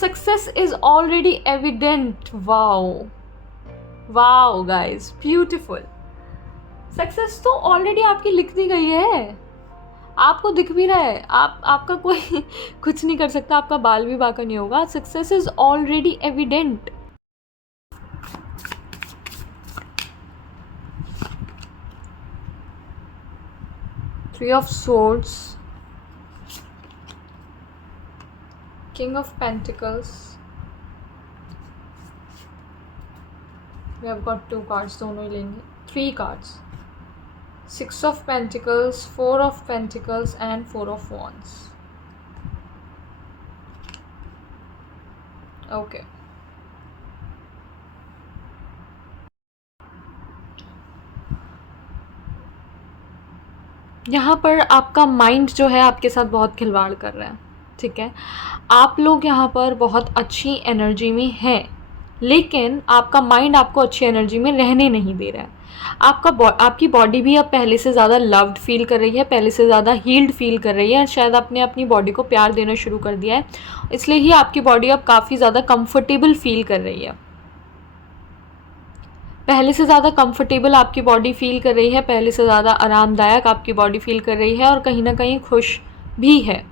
Success is already evident. Wow wow guys, beautiful. Success तो already आपकी लिख दी गई है, आपको दिख भी रहा है. आपका कोई कुछ नहीं कर सकता, आपका बाल भी बांका नहीं होगा. Success is already evident. Three of Swords, King of Pentacles. We have got 2 cards, दोनों ही लेंगे. 3 cards. 6 of Pentacles, 4 of Pentacles and 4 of Wands. Okay. यहाँ पर आपका माइंड जो है आपके साथ बहुत खिलवाड़ कर रहा है. ठीक है, आप लोग यहाँ पर बहुत अच्छी एनर्जी में हैं, लेकिन आपका माइंड आपको अच्छी एनर्जी में रहने नहीं दे रहा है. आपकी बॉडी भी अब पहले से ज़्यादा लव्ड फील कर रही है, पहले से ज़्यादा हील्ड फील कर रही है. शायद आपने अपनी बॉडी को प्यार देना शुरू कर दिया है, इसलिए ही आपकी बॉडी अब काफ़ी ज़्यादा कंफर्टेबल फील कर रही है. पहले से ज़्यादा कंफर्टेबल आपकी बॉडी फील कर रही है, पहले से ज़्यादा आरामदायक आपकी बॉडी फील कर रही है, और कहीं ना कहीं खुश भी है.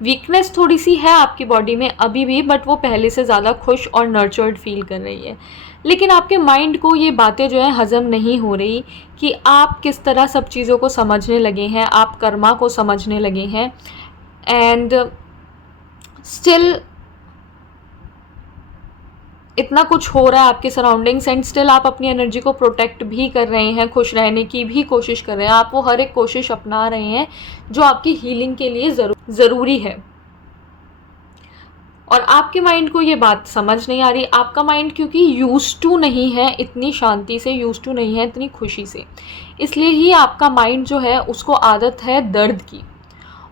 वीकनेस थोड़ी सी है आपकी बॉडी में अभी भी, बट वो पहले से ज़्यादा खुश और नर्चर्ड फील कर रही है. लेकिन आपके माइंड को ये बातें जो है हज़म नहीं हो रही कि आप किस तरह सब चीज़ों को समझने लगे हैं, आप कर्मा को समझने लगे हैं. एंड स्टिल इतना कुछ हो रहा है आपके सराउंडिंग्स, एंड स्टिल आप अपनी एनर्जी को प्रोटेक्ट भी कर रहे हैं, खुश रहने की भी कोशिश कर रहे हैं. आप वो हर एक कोशिश अपना रहे हैं जो आपकी हीलिंग के लिए ज़रूरी है. और आपके माइंड को ये बात समझ नहीं आ रही. आपका माइंड क्योंकि यूज्ड टू नहीं है इतनी शांति से, यूज्ड टू नहीं है इतनी खुशी से, इसलिए ही आपका माइंड जो है उसको आदत है दर्द की,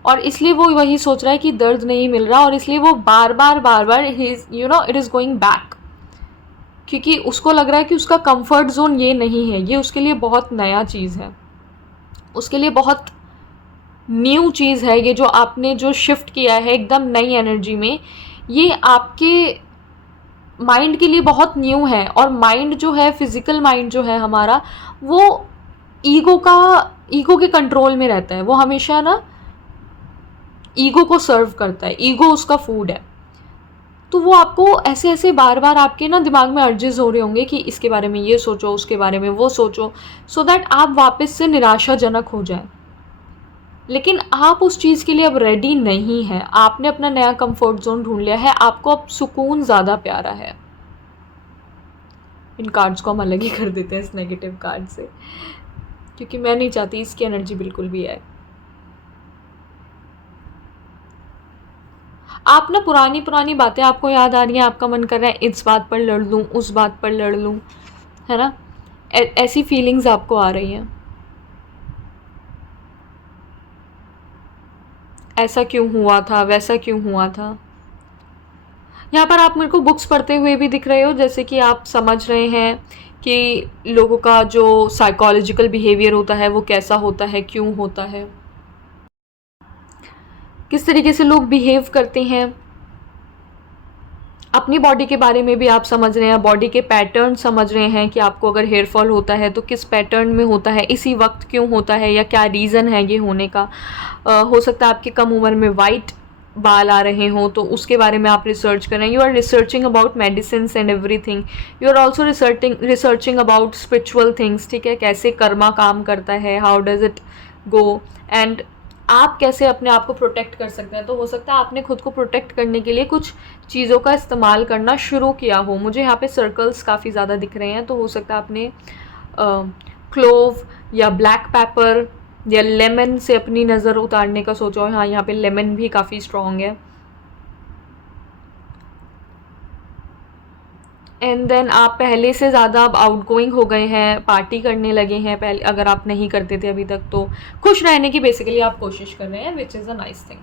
और इसलिए वो वही सोच रहा है कि दर्द नहीं मिल रहा, और इसलिए वो बार बार इट इज़ गोइंग बैक, क्योंकि उसको लग रहा है कि उसका कंफर्ट जोन ये नहीं है, ये उसके लिए बहुत नया चीज़ है, उसके लिए बहुत न्यू चीज़ है. ये जो आपने जो शिफ्ट किया है एकदम नई एनर्जी में, ये आपके माइंड के लिए बहुत न्यू है. और माइंड जो है, फिज़िकल माइंड जो है हमारा, वो ईगो के कंट्रोल में रहता है. वो हमेशा ना ईगो को सर्व करता है, ईगो उसका फूड है. तो वो आपको ऐसे ऐसे बार बार आपके ना दिमाग में अर्जेस हो रहे होंगे कि इसके बारे में ये सोचो, उसके बारे में वो सोचो, सो दैट आप वापस से निराशाजनक हो जाएं. लेकिन आप उस चीज़ के लिए अब रेडी नहीं हैं. आपने अपना नया कंफर्ट जोन ढूंढ लिया है, आपको अब सुकून ज़्यादा प्यारा है. इन कार्ड्स को हम अलग ही कर देते हैं इस नेगेटिव कार्ड से, क्योंकि मैं नहीं चाहती इसकी एनर्जी बिल्कुल भी आए. आप ना पुरानी बातें आपको याद आ रही हैं, आपका मन कर रहा है इस बात पर लड़ लूँ, उस बात पर लड़ लूँ, है ना. ऐसी फीलिंग्स आपको आ रही हैं. ऐसा क्यों हुआ था, वैसा क्यों हुआ था. यहाँ पर आप मेरे को बुक्स पढ़ते हुए भी दिख रहे हो, जैसे कि आप समझ रहे हैं कि लोगों का जो साइकोलॉजिकल बिहेवियर होता है वो कैसा होता है, क्यों होता है, किस तरीके से लोग बिहेव करते हैं. अपनी बॉडी के बारे में भी आप समझ रहे हैं, बॉडी के पैटर्न समझ रहे हैं कि आपको अगर हेयर फॉल होता है तो किस पैटर्न में होता है, इसी वक्त क्यों होता है, या क्या रीज़न है ये होने का. हो सकता है आपके कम उम्र में वाइट बाल आ रहे हों, तो उसके बारे में आप रिसर्च करें. You are researching about medicine and everything. You are also researching about spiritual things. ठीक है, कैसे कर्मा काम करता है, how does it go, and आप कैसे अपने आप को प्रोटेक्ट कर सकते हैं. तो हो सकता है आपने खुद को प्रोटेक्ट करने के लिए कुछ चीज़ों का इस्तेमाल करना शुरू किया हो. मुझे यहाँ पे सर्कल्स काफ़ी ज़्यादा दिख रहे हैं, तो हो सकता है आपने क्लोव या ब्लैक पेपर या लेमन से अपनी नज़र उतारने का सोचा हो. हाँ, यहाँ पे लेमन भी काफ़ी स्ट्रॉन्ग है. एंड देन आप पहले से ज़्यादा अब आउटगोइंग हो गए हैं, पार्टी करने लगे हैं. पहले अगर आप नहीं करते थे अभी तक, तो खुश रहने की बेसिकली आप कोशिश कर रहे हैं, which is a nice thing.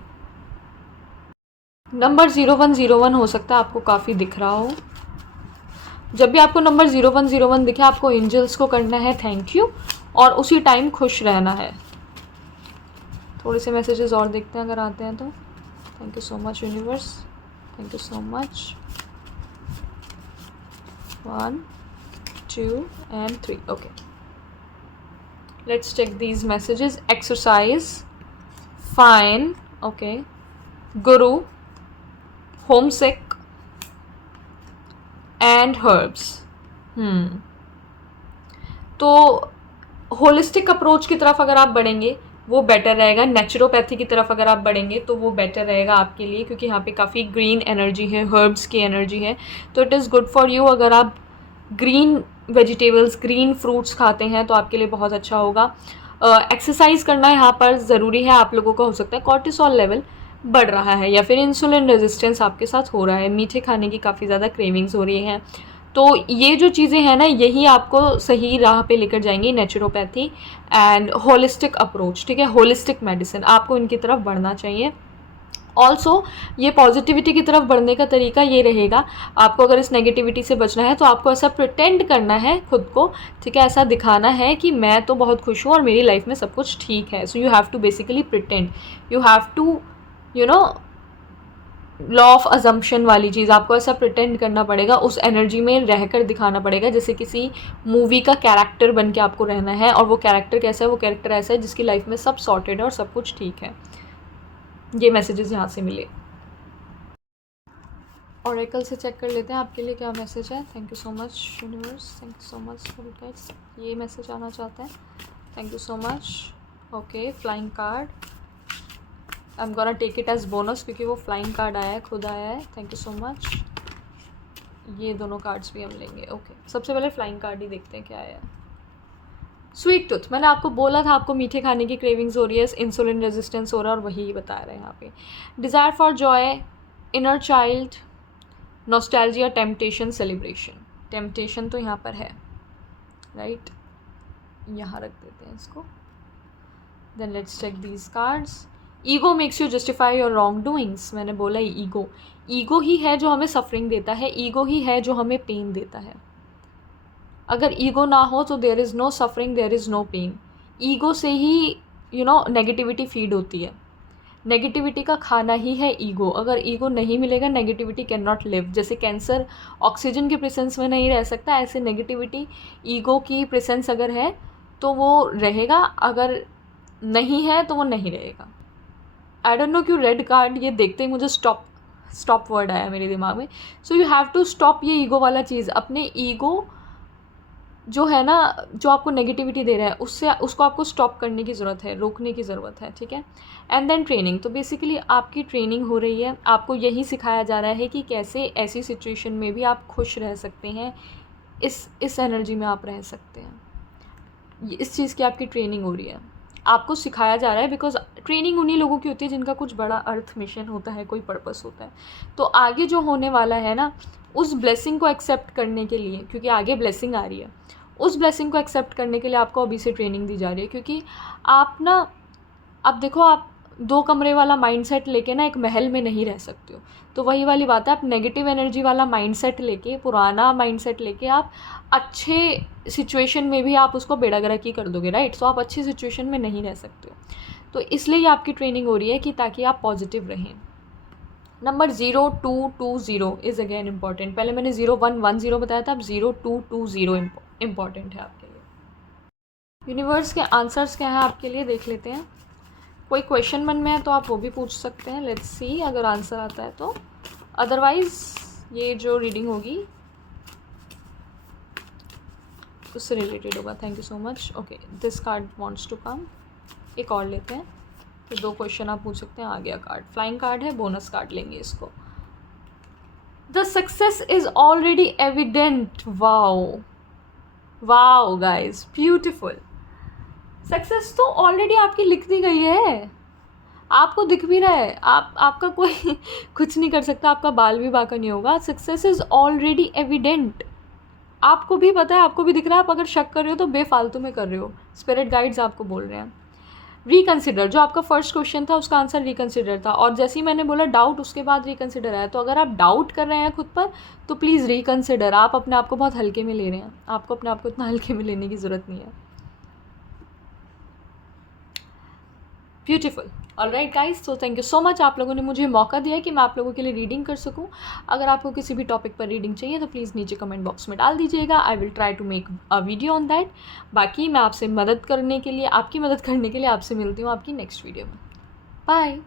Number 0101 हो सकता है आपको काफ़ी दिख रहा हो. जब भी आपको नंबर 0101 दिखे, आपको एंजल्स को करना है थैंक यू, और उसी टाइम खुश रहना है. थोड़े से मैसेजेस और देखते हैं अगर आते हैं तो. Thank you so much universe. Thank you so much. 1 2 and 3. Okay, let's check these messages. Exercise, fine, okay, guru, homesick and herbs. तो होलिस्टिक अप्रोच की तरफ अगर आप बढ़ेंगे वो बेटर रहेगा. नेचुरोपैथी की तरफ अगर आप बढ़ेंगे तो वो बेटर रहेगा आपके लिए, क्योंकि यहाँ पे काफ़ी ग्रीन एनर्जी है, हर्ब्स की एनर्जी है. तो it is good for you. अगर आप ग्रीन वेजिटेबल्स, ग्रीन फ्रूट्स खाते हैं तो आपके लिए बहुत अच्छा होगा. एक्सरसाइज करना यहाँ पर ज़रूरी है. आप लोगों का हो सकता है कॉर्टिसोल लेवल बढ़ रहा है या फिर इंसुलिन रेजिस्टेंस आपके साथ हो रहा है, मीठे खाने की काफ़ी ज़्यादा क्रेविंग्स हो रही हैं. तो ये जो चीज़ें हैं ना, यही आपको सही राह पे लेकर जाएंगी. नेचुरोपैथी एंड होलिस्टिक अप्रोच, ठीक है, होलिस्टिक मेडिसिन, आपको इनकी तरफ बढ़ना चाहिए. ऑल्सो ये पॉजिटिविटी की तरफ बढ़ने का तरीका ये रहेगा, आपको अगर इस नेगेटिविटी से बचना है तो आपको ऐसा प्रिटेंड करना है खुद को, ठीक है, ऐसा दिखाना है कि मैं तो बहुत खुश हूँ और मेरी लाइफ में सब कुछ ठीक है. So you have to basically pretend, you have to law of assumption वाली चीज़, आपको ऐसा प्रिटेंड करना पड़ेगा, उस एनर्जी में रहकर दिखाना पड़ेगा जैसे किसी मूवी का कैरेक्टर बन के आपको रहना है. और वो कैरेक्टर कैसा है? वो कैरेक्टर ऐसा है जिसकी लाइफ में सब सॉर्टेड है और सब कुछ ठीक है. ये मैसेजेस यहाँ से मिले. ऑरेकल से चेक कर लेते हैं आपके लिए क्या मैसेज है. Thank you so much universe, thank you so much for guides. ये मैसेज आना चाहते हैं. Thank you so much. Okay, flying card, I am gonna take it as bonus क्योंकि वो फ्लाइंग कार्ड आया है, खुद आया है. Thank you so much. ये दोनों कार्ड्स भी हम लेंगे. ओके, सबसे पहले फ्लाइंग कार्ड ही देखते हैं क्या आया. स्वीट टूथ, मैंने आपको बोला था आपको मीठे खाने की क्रेविंग्स हो रही है, इंसुलिन रेजिस्टेंस हो रहा है, और वही बता रहे हैं यहाँ पे. Desire for Joy, inner child, nostalgia, temptation, celebration. Temptation तो यहाँ पर है, राइट, यहाँ रख देते हैं इसको. Then let's check these cards. Ego makes you justify your wrong doings. मैंने बोला ईगो ही है जो हमें सफरिंग देता है, ईगो ही है जो हमें पेन देता है. अगर ईगो ना हो तो there is no suffering, there is no pain. Ego से ही नेगेटिविटी फीड होती है. नेगेटिविटी का खाना ही है ईगो. अगर ईगो नहीं मिलेगा, नेगेटिविटी कैन नॉट लिव. जैसे कैंसर ऑक्सीजन के प्रेजेंस में नहीं रह सकता, ऐसे नेगेटिविटी ईगो की प्रेजेंस अगर है तो वो रहेगा, अगर नहीं है तो वो नहीं रहेगा. आई डोंट नो क्यों रेड कार्ड ये देखते ही मुझे स्टॉप वर्ड आया मेरे दिमाग में. So you have to stop ये ईगो वाला चीज़. अपने ईगो जो है ना, जो आपको नेगेटिविटी दे रहा है, उसको आपको स्टॉप करने की ज़रूरत है, रोकने की ज़रूरत है, ठीक है. And then training. तो बेसिकली आपकी ट्रेनिंग हो रही है, आपको यही सिखाया जा रहा है कि कैसे ऐसी सिचुएशन में भी आप खुश रह सकते हैं, इस एनर्जी में आप रह सकते हैं. इस चीज़ की आपकी ट्रेनिंग हो रही है, आपको सिखाया जा रहा है. बिकॉज ट्रेनिंग उन्हीं लोगों की होती है जिनका कुछ बड़ा अर्थ मिशन होता है, कोई पर्पस होता है. तो आगे जो होने वाला है ना, उस ब्लेसिंग को एक्सेप्ट करने के लिए, क्योंकि आगे ब्लेसिंग आ रही है, उस ब्लेसिंग को एक्सेप्ट करने के लिए आपको अभी से ट्रेनिंग दी जा रही है. क्योंकि आप ना, अब देखो, आप 2 कमरे वाला माइंडसेट लेके ना एक महल में नहीं रह सकते हो. तो वही वाली बात है, आप नेगेटिव एनर्जी वाला माइंडसेट लेके, पुराना माइंडसेट लेके आप अच्छे सिचुएशन में भी आप उसको बेड़ागर्क कर दोगे, राइट. सो आप अच्छी सिचुएशन में नहीं रह सकते हो. तो इसलिए आपकी ट्रेनिंग हो रही है कि ताकि आप पॉजिटिव रहें. Number 0220 is again important. पहले मैंने 0110 बताया था, अब 0220 इम्पॉर्टेंट है आपके लिए. यूनिवर्स के आंसर्स क्या हैं आपके लिए, देख लेते हैं. कोई क्वेश्चन मन में है तो आप वो भी पूछ सकते हैं. लेट्स सी अगर आंसर आता है तो. अदरवाइज ये जो रीडिंग होगी उससे रिलेटेड होगा. Thank you so much. Okay, this card wants to come. एक और लेते हैं, तो 2 क्वेश्चन आप पूछ सकते हैं. आ गया कार्ड, फ्लाइंग कार्ड है, बोनस कार्ड लेंगे इसको. The success is already evident. Wow guys, beautiful. Success तो ऑलरेडी आपकी लिख दी गई है, आपको दिख भी रहा है. आपका कोई कुछ नहीं कर सकता, आपका बाल भी बाका नहीं होगा. Success is already evident. आपको भी पता है, आपको भी दिख रहा है. आप अगर शक कर रहे हो तो बेफालतू में कर रहे हो. स्पिरिट गाइड्स आपको बोल रहे हैं रिकन्सिडर. जो आपका फर्स्ट क्वेश्चन था उसका आंसर रिकन्सिडर था, और जैसे ही मैंने बोला डाउट, उसके बाद रिकन्सिडर आया. तो अगर आप डाउट कर रहे हैं खुद पर तो प्लीज़ रिकन्सिडर. आप अपने आप को बहुत हल्के में ले रहे हैं, आपको अपने आप को इतना हल्के में लेने की ज़रूरत नहीं है. Beautiful. Alright guys, so thank you so much, आप लोगों ने मुझे मौका दिया कि मैं आप लोगों के लिए रीडिंग कर सकूं। अगर आपको किसी भी टॉपिक पर रीडिंग चाहिए तो प्लीज़ नीचे कमेंट बॉक्स में डाल दीजिएगा। I will try to make a video on that. बाकी मैं आपसे मदद करने के लिए, आपकी मदद करने के लिए आपसे मिलती हूँ आपकी नेक्स्ट वीडियो में। बाय।